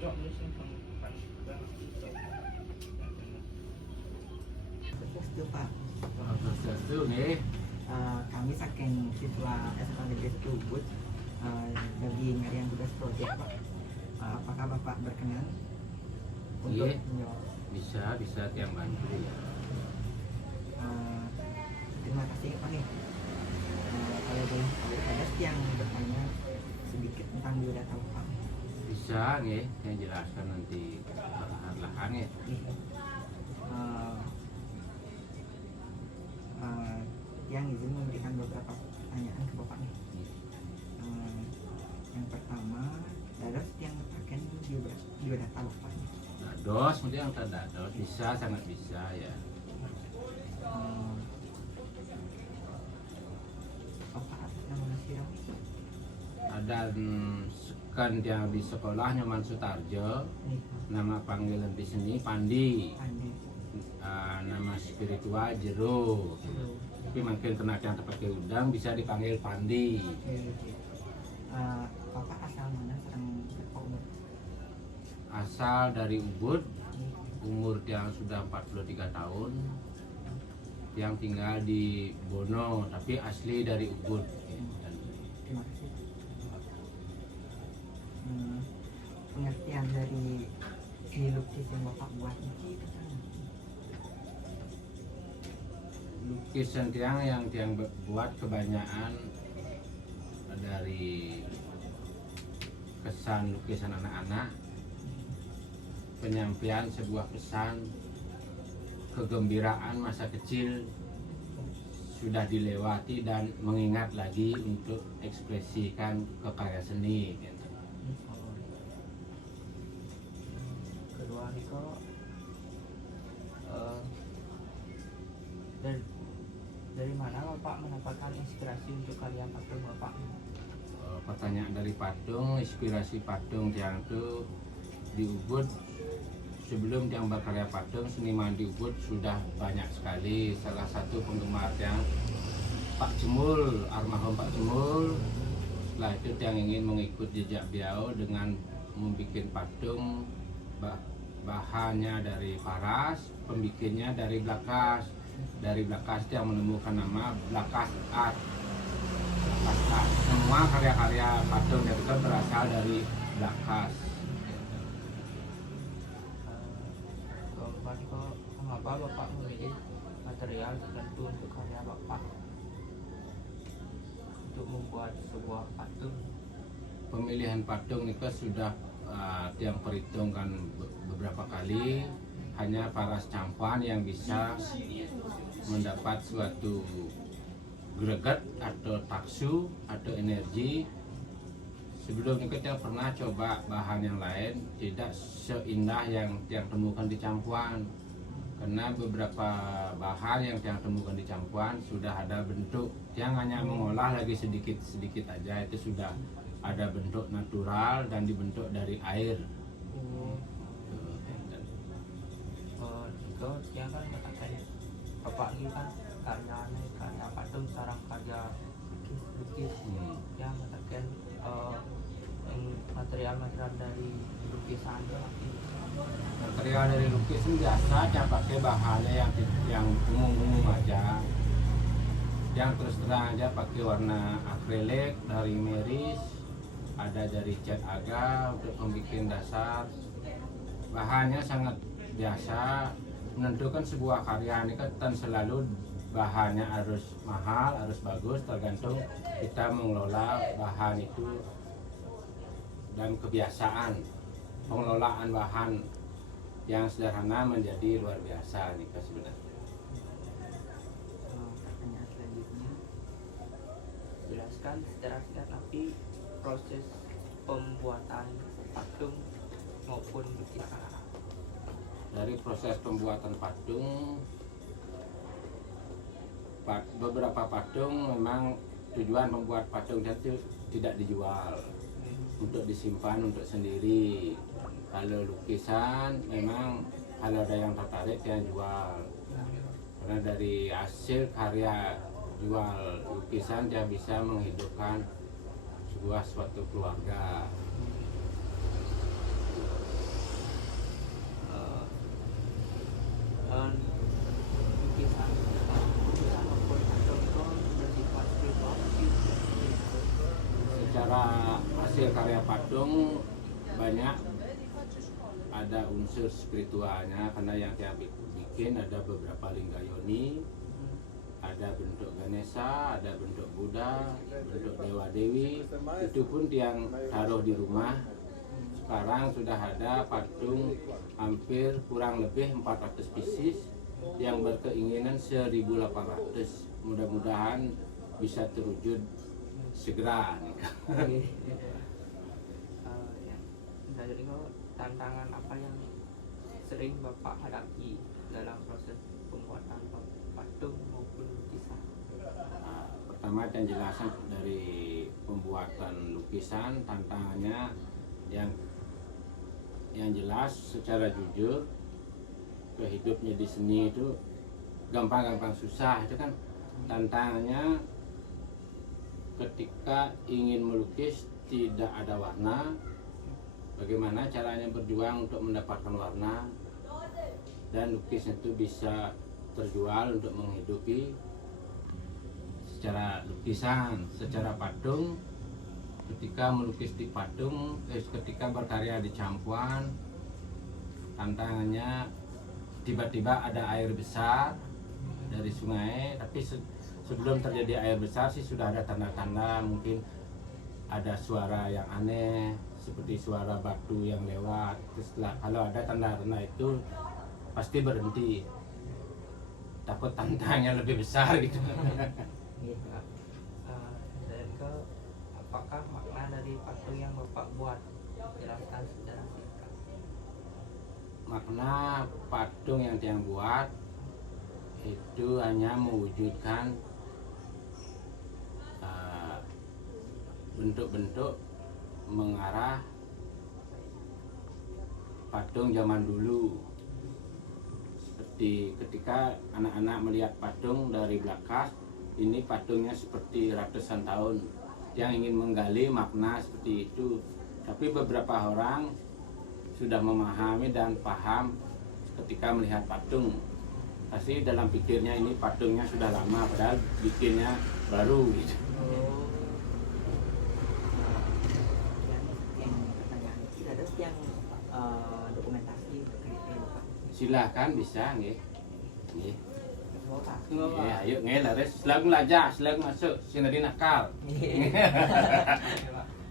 Swastiastu, Pak. Swastiastu nih. Kami saking siswa SMK Ubud lagi ngarian tugas proyek, Pak. Apakah Bapak berkenan untuk Iya. menjawab? Bisa tiang bantu ya. Terima kasih, Pak nih. Kalau boleh tahu, ada yang bertanya sedikit tentang biodata Bapak. Bisa nih, yang jelaskan nanti perlahan-lahan ya. Yang izin memberikan beberapa pertanyaan ke Bapak nih. Yang pertama, dados yang pakai biodata Bapak nih. Dados, kemudian yang tak dados bisa, sangat bisa ya. Bapak atas nama Sirah. Ada sekan yang di sekolah Nyoman Sutarjo, nama panggilan di sini Pandi, nama spiritual Jero. Tapi makin kena yang terpakai udang bisa dipanggil Pandi. Bapak asal mana sekarang umur? Asal dari Ubud, umur yang sudah 43 tahun, yang tinggal di Bono, tapi asli dari Ubud. Terima kasih. Pengertian dari seni lukis yang Bapak buat ini Lukisan yang buat kebanyakan dari kesan lukisan anak-anak, penyampaian sebuah pesan, kegembiraan masa kecil sudah dilewati dan mengingat lagi untuk ekspresikan ke karya seni gitu. Kedua Riko, dari mana Bapak mendapatkan inspirasi untuk karya patung Bapak? Pertanyaan dari patung, inspirasi patung yang itu di Ubud. Sebelum yang berkarya patung, seniman di Ubud sudah banyak sekali. Salah satu penggemar yang Pak Cemul, almarhum Pak Cemul. Setelah itu yang ingin mengikut jejak beliau dengan membuat patung, bahannya dari paras, pembikinnya dari Blakas. Dari Blakas yang menemukan nama Blakas Art. Semua karya-karya patung itu berasal dari Blakas. Mengapa Bapak memilih material tertentu untuk karya Bapak untuk membuat sebuah patung? Pemilihan patung itu sudah yang perhitungkan beberapa kali. Hanya paras campuan yang bisa mendapat suatu greget atau taksu atau energi. Sebelum itu kita pernah coba bahan yang lain, tidak seindah yang temukan di campuan. Karena beberapa bahan yang temukan di campuan sudah ada bentuk yang hanya mengolah lagi sedikit-sedikit aja, itu sudah ada bentuk natural dan dibentuk dari air. Yang kan mengatakan Bapak ini kan karya patung sarang karya lukis yang mengatakan material dari lukisan Material dari lukisan biasa yang pakai bahannya yang umum-umum aja, yang terus terang aja pakai warna akrilik dari Meris, ada dari cat aga untuk membuat dasar. Bahannya sangat biasa. Menentukan sebuah karya ini kan selalu bahannya harus mahal, harus bagus, tergantung kita mengelola bahan itu dan kebiasaan pengelolaan bahan yang sederhana menjadi luar biasa nih sebenarnya. Pertanyaan selanjutnya, jelaskan secara singkat tapi proses pembuatan patung maupun lukisan. Dari proses pembuatan patung, beberapa patung memang tujuan membuat patung itu tidak dijual, untuk disimpan untuk sendiri. Kalau lukisan memang kalau ada yang tertarik dia jual, karena dari hasil karya jual lukisan dia bisa menghidupkan suatu keluarga. karya patung banyak ada unsur spiritualnya, karena yang saya bikin ada beberapa lingga yoni, ada bentuk Ganesha, ada bentuk Buddha, bentuk Dewa Dewi. Itu pun yang taruh di rumah. Sekarang sudah ada patung hampir kurang lebih 400 pieces yang berkeinginan 1.800. Mudah-mudahan bisa terwujud segera nih. Dari itu tantangan apa yang sering Bapak hadapi dalam proses pembuatan patung maupun lukisan? Pertama dan jelasan dari pembuatan lukisan, tantangannya yang jelas secara jujur, hidupnya di seni itu gampang-gampang susah. Itu kan tantangannya ketika ingin melukis tidak ada warna, bagaimana caranya berjuang untuk mendapatkan warna dan lukisnya itu bisa terjual untuk menghidupi secara lukisan. Secara patung, ketika melukis di patung, ketika berkarya di Campuan, tantangannya tiba-tiba ada air besar dari sungai, tapi sebelum terjadi air besar sih sudah ada tanda-tanda, mungkin ada suara yang aneh seperti suara batu yang lewat. Setelah kalau ada tanda-tanda itu pasti berhenti, takut tantangannya lebih besar gitu. Dan ke apakah makna dari patung yang Bapak buat? Jelaskan secara singkat. Makna patung yang dia buat itu hanya mewujudkan bentuk-bentuk mengarah patung zaman dulu. Seperti ketika anak-anak melihat patung dari belakang, ini patungnya seperti ratusan tahun. Yang ingin menggali makna seperti itu. Tapi beberapa orang sudah memahami dan paham ketika melihat patung. Pasti dalam pikirnya ini patungnya sudah lama, padahal bikinnya baru gitu. Yang pertanyaan tidak ada yang dokumentasi terkait Bapak. Silahkan bisa nggih. Nggih. Bapak. Nggih, ayo nggih laris slag lajah, slag masuk sinari nakal.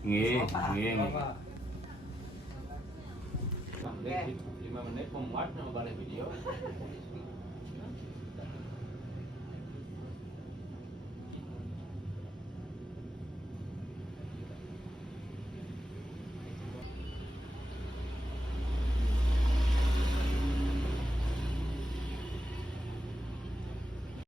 Nggih, nggih. Oke. 5 menit memuat balik video.